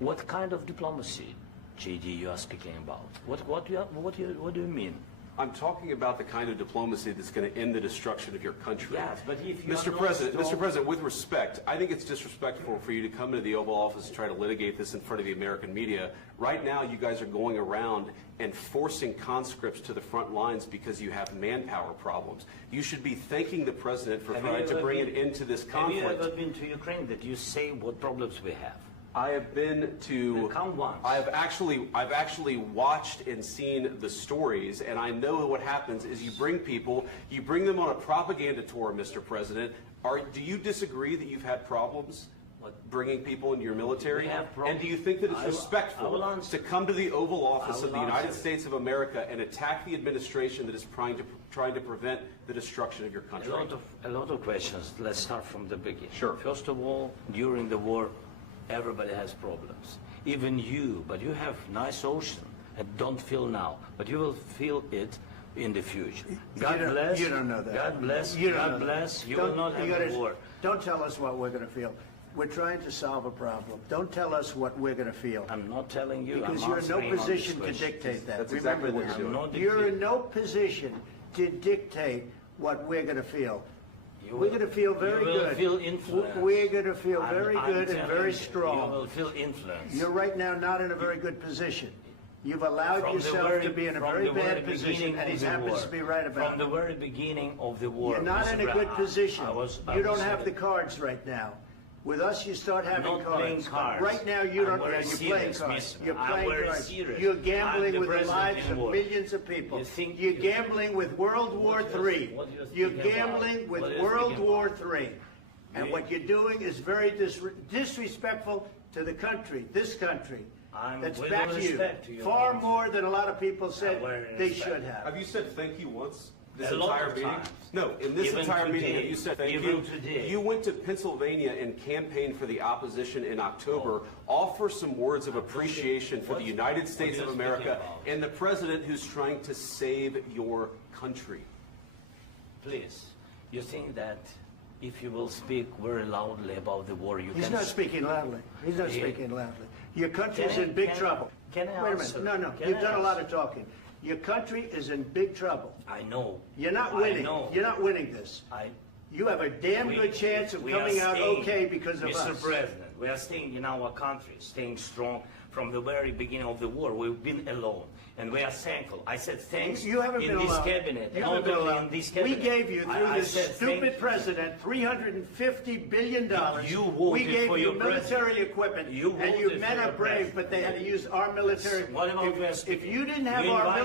What kind of diplomacy, JD, you are speaking about? What do you mean? I'm talking about the kind of diplomacy that's going to end the destruction of your country. Yes, but if you Mr. President, with respect, I think it's disrespectful for you to come into the Oval Office and try to litigate this in front of the American media. Right now, you guys are going around and forcing conscripts to the front lines because you have manpower problems. You should be thanking the President for trying to bring it into this conflict. Have you ever been to Ukraine that you say what problems we have? I have been to. Come once. I've actually watched and seen the stories, and I know what happens is you bring them on a propaganda tour, Mr. President. Do you disagree that you've had problems bringing people into your military? And do you think that it's respectful to come to the Oval Office of the United States of America and attack the administration that is trying to prevent the destruction of your country? A lot of questions. Let's start from the beginning. Sure. First of all, during the war, everybody has problems. Even you, but you have nice ocean and don't feel now, but you will feel it in the future. God bless. You don't know that. God bless. You God bless. You will not have a war. Don't tell us what we're going to feel. We're trying to solve a problem. Don't tell us what we're going to feel. I'm not telling you. Because you're in no position to dictate that. That's exactly what you're doing. You're in no position to dictate what we're going to feel. We're going to feel very good. You will feel influence. We're going to feel very good and very strong. You will feel influence. You're right now not in a very good position. You've allowed yourself to be in a very bad position, and he happens to be right about it. From the very beginning of the war. You're not in a good position. You don't have the cards right now. With us, you start having cards. Right now, you don't. You're playing cards. You're playing cards. You're gambling with the lives of millions of people. You're gambling with World War III. You're gambling with World War III. And what you're doing is very disrespectful to the country, this country, that's backed you far more than a lot of people said they should have. Have you said thank you once? This entire meeting? No, in this entire meeting, have you said thank you? You went to Pennsylvania and campaigned for the opposition in October. Offer some words of appreciation for the United States of America and the president who's trying to save your country. Please, you think that if you will speak very loudly about the war, He's not speaking loudly. He's not speaking loudly. Your country's in big trouble. Can I Wait a minute. No. You've done a lot of talking. Your country is in big trouble. I know. You're not winning. You're not winning this. You have a damn good chance of coming out okay because of us. Mr. President, we are staying in our country, staying strong from the very beginning of the war. We've been alone, and we are thankful. I said thanks you haven't in been this alone. cabinet. You haven't been alone. We gave you, through this stupid president, $350 billion. We gave you military equipment, and your men are brave, but they had to use our military. If you didn't have our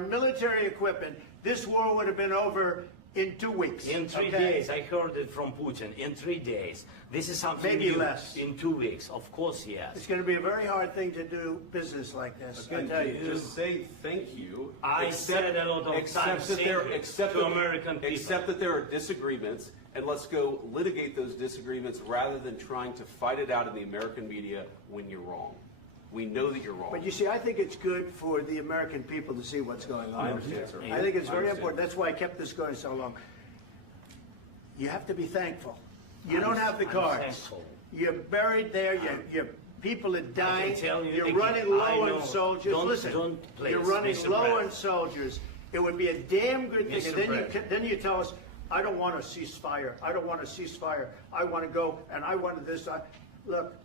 military equipment, this war would have been over in 2 weeks. In 3 days. I heard it from Putin. In 3 days. This is something maybe new. Less. In 2 weeks. Of course, yes. It's going to be a very hard thing to do business like this. Again, I tell you. Just say thank you. I said a lot of times to American people. Except that there are disagreements, and let's go litigate those disagreements rather than trying to fight it out in the American media when you're wrong. We know that you're wrong. But you see, I think it's good for the American people to see what's going on. I understand, sir. I think it's very important. That's why I kept this going so long. You have to be thankful. You don't have the cards. You're buried there. Your people are dying. You're running low on soldiers. Listen, you're running low on soldiers. It would be a damn good thing. And then you tell us, I don't want a ceasefire. I don't want a ceasefire. I want to go, and I want this. Look.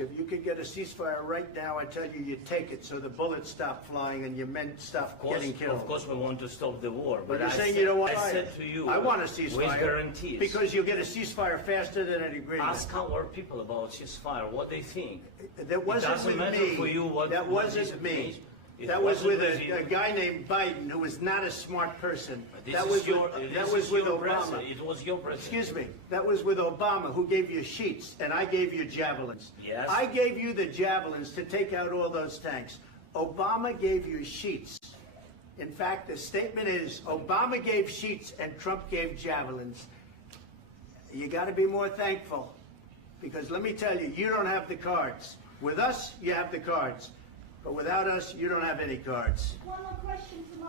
If you could get a ceasefire right now, I tell you, you'd take it so the bullets stop flying and your men stop getting killed. Of course, we want to stop the war. But you're saying you don't want I said to you, I want a ceasefire. With guarantees. Because you'll get a ceasefire faster than an agreement. Ask our people about ceasefire, what they think. That wasn't with me. That wasn't me. That was with a guy named Biden, who was not a smart person. That was with Obama. It was your president. Excuse me. That was with Obama, who gave you sheets, and I gave you javelins. Yes. I gave you the javelins to take out all those tanks. Obama gave you sheets. In fact, the statement is, Obama gave sheets and Trump gave javelins. You got to be more thankful, because let me tell you, you don't have the cards. With us, you have the cards. But without us, you don't have any cards. One more question to